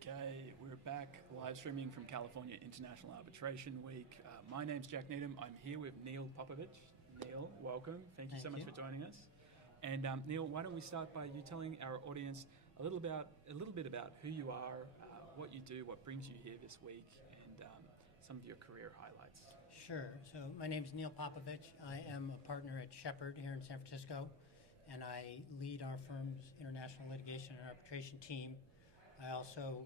Okay, we're back live streaming from California International Arbitration Week. My name's Jack Needham. I'm here with Neil Popovic. Neil, welcome. Thank you so much for joining us. And Neil, why don't we start by you telling our audience a little bit about who you are, what you do, what brings you here this week, and some of your career highlights. Sure. So my name is Neil Popovic. I am a partner at Shepherd here in San Francisco, and I lead our firm's international litigation and arbitration team. I also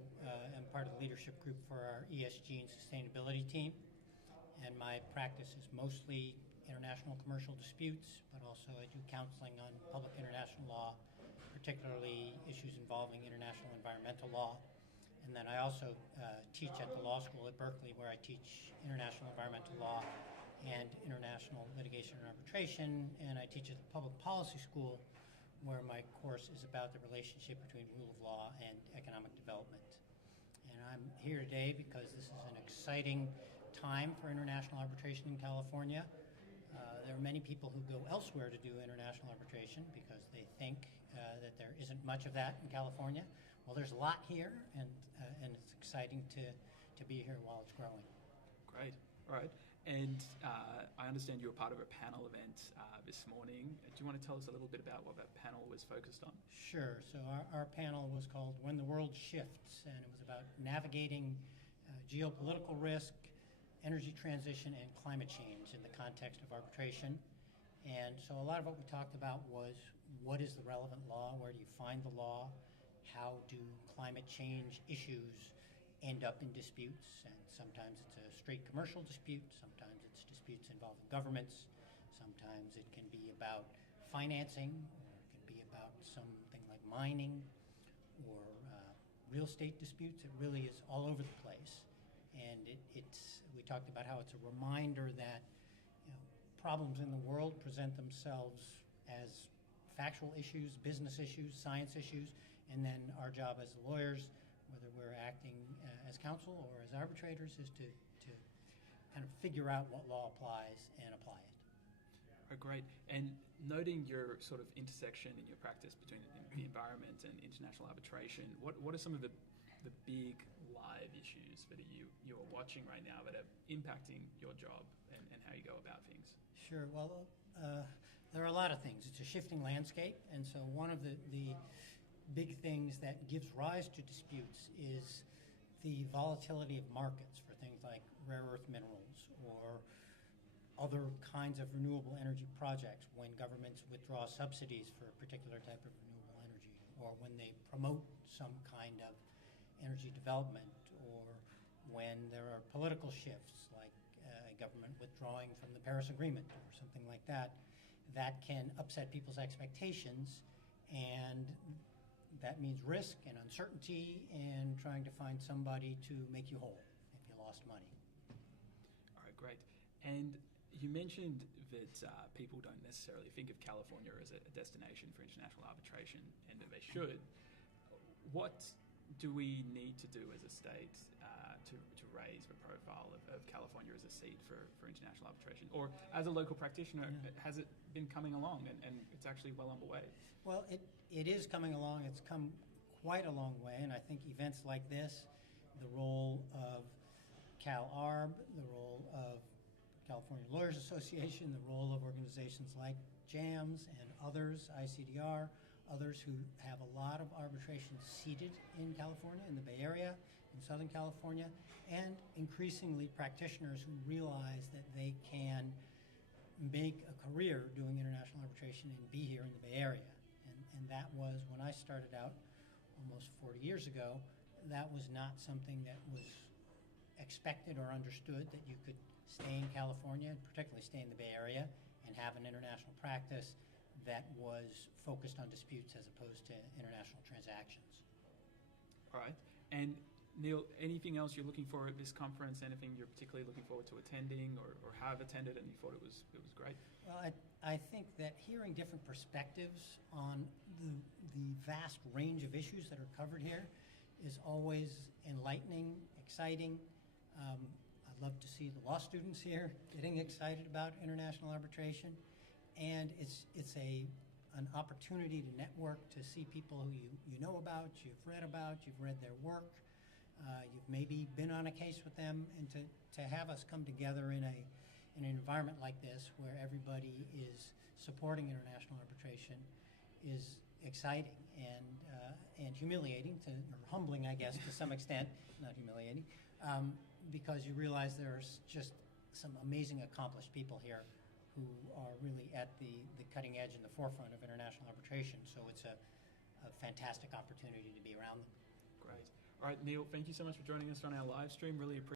am part of the leadership group for our ESG and sustainability team, and my practice is mostly international commercial disputes, but also I do counseling on public international law, particularly issues involving international environmental law. And then I also teach at the law school at Berkeley, where I teach international environmental law and international litigation and arbitration, and I teach at the public policy school, where my course is about the relationship between rule of law and economic development. And I'm here today because this is an exciting time for international arbitration in California. There are many people who go elsewhere to do international arbitration because they think that there isn't much of that in California. Well, there's a lot here, and it's exciting to be here while it's growing. Great. All right. And I understand you were part of a panel event this morning. Do you want to tell us a little bit about what that panel was focused on? Sure. So our panel was called When the World Shifts, and it was about navigating geopolitical risk, energy transition, and climate change in the context of arbitration. And so a lot of what we talked about was what is the relevant law, where do you find the law, how do climate change issues end up in disputes, and sometimes it's a straight commercial dispute, sometimes it's disputes involving governments, sometimes it can be about financing, or it can be about something like mining or real estate disputes. It really is all over the place. And we talked about how it's a reminder that problems in the world present themselves as factual issues, business issues, science issues, and then our job as lawyers, whether we're acting as counsel or as arbitrators, is to kind of figure out what law applies and apply it. Oh, great. And noting your sort of intersection in your practice between the environment and international arbitration, what are some of the big live issues that you are watching right now that are impacting your job and how you go about things? Sure. Well, there are a lot of things. It's a shifting landscape, and so one of the big things that gives rise to disputes is the volatility of markets for things like rare earth minerals or other kinds of renewable energy projects, when governments withdraw subsidies for a particular type of renewable energy, or when they promote some kind of energy development, or when there are political shifts like a government withdrawing from the Paris Agreement or something like that, that can upset people's expectations, and that means risk and uncertainty and trying to find somebody to make you whole if you lost money. All right, great. And you mentioned that people don't necessarily think of California as a destination for international arbitration, and that they should. What do we need to do as a state to raise the profile of California as a seat for international arbitration? Or as a local practitioner, has it been coming along and it's actually well underway? Well, it is coming along. It's come quite a long way, and I think events like this, the role of CalArb, the role of California Lawyers Association, the role of organizations like JAMS and others, ICDR, others who have a lot of arbitration seated in California, in the Bay Area, in Southern California, and increasingly practitioners who realize that they can make a career doing international arbitration and be here in the Bay Area. And that was, when I started out almost 40 years ago, that was not something that was expected or understood, that you could stay in California, and particularly stay in the Bay Area, and have an international practice that was focused on disputes as opposed to international transactions. All right. And Neil, anything else you're looking for at this conference? Anything you're particularly looking forward to attending or have attended and you thought it was great? Well, I think that hearing different perspectives on the vast range of issues that are covered here is always enlightening, exciting. I'd love to see the law students here getting excited about international arbitration. And it's an opportunity to network, to see people who you know about, you've read their work. You've maybe been on a case with them, and to have us come together in an environment like this where everybody is supporting international arbitration is exciting and humiliating, or humbling, I guess, to some extent, not humiliating, because you realize there's just some amazing accomplished people here who are really at the cutting edge and the forefront of international arbitration. So it's a fantastic opportunity to be around them. Great. All right, Neil, thank you so much for joining us on our live stream. Really appreciate